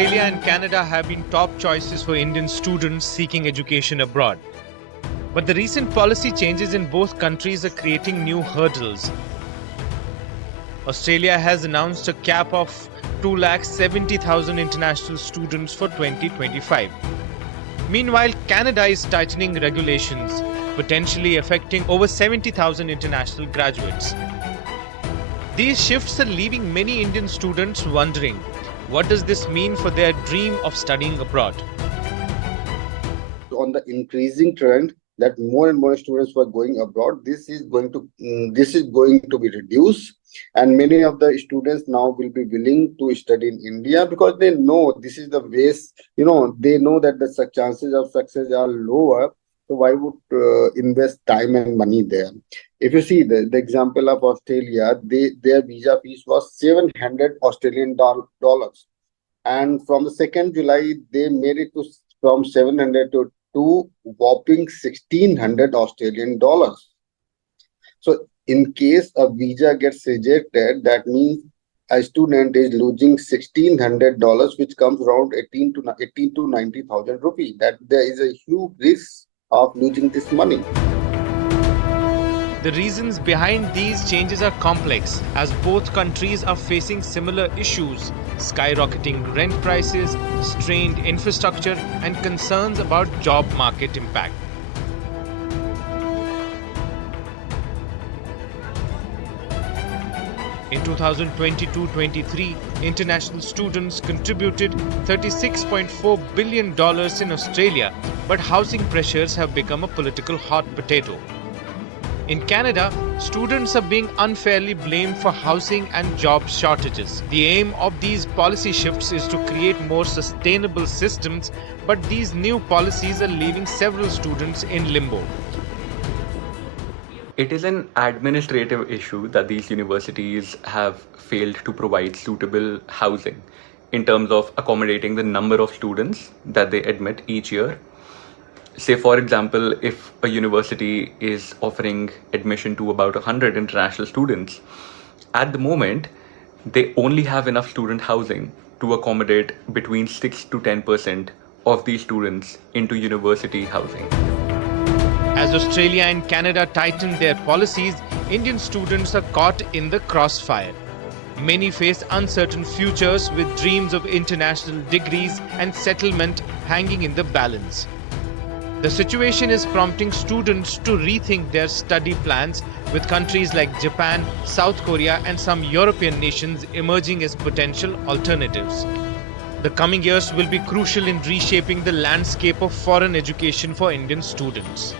Australia and Canada have been top choices for Indian students seeking education abroad. But the recent policy changes in both countries are creating new hurdles. Australia has announced a cap of 270,000 international students for 2025. Meanwhile, Canada is tightening regulations, potentially affecting over 70,000 international graduates. These shifts are leaving many Indian students wondering, what does this mean for their dream of studying abroad? On the increasing trend that more and more students were going abroad, this is going to be reduced, and many of the students now will be willing to study in India because they know this is the ways. They know that the chances of success are lower. So why would invest time and money there? If you see the example of Australia, their visa fees was 700 Australian dollars, and from the 2nd July they made it to from 700 to whopping 1,600 Australian dollars. So in case a visa gets rejected, that means a student is losing $1,600, which comes around 18 to 90,000 rupees. That there is a huge risk of losing this money. The reasons behind these changes are complex, as both countries are facing similar issues: skyrocketing rent prices, strained infrastructure, and concerns about job market impact. In 2022-23, international students contributed $36.4 billion in Australia, but housing pressures have become a political hot potato. In Canada, students are being unfairly blamed for housing and job shortages. The aim of these policy shifts is to create more sustainable systems, but these new policies are leaving several students in limbo. It is an administrative issue that these universities have failed to provide suitable housing in terms of accommodating the number of students that they admit each year. Say, for example, if a university is offering admission to about 100 international students, at the moment, they only have enough student housing to accommodate between 6 to 10% of these students into university housing. As Australia and Canada tighten their policies, Indian students are caught in the crossfire. Many face uncertain futures with dreams of international degrees and settlement hanging in the balance. The situation is prompting students to rethink their study plans, with countries like Japan, South Korea, and some European nations emerging as potential alternatives. The coming years will be crucial in reshaping the landscape of foreign education for Indian students.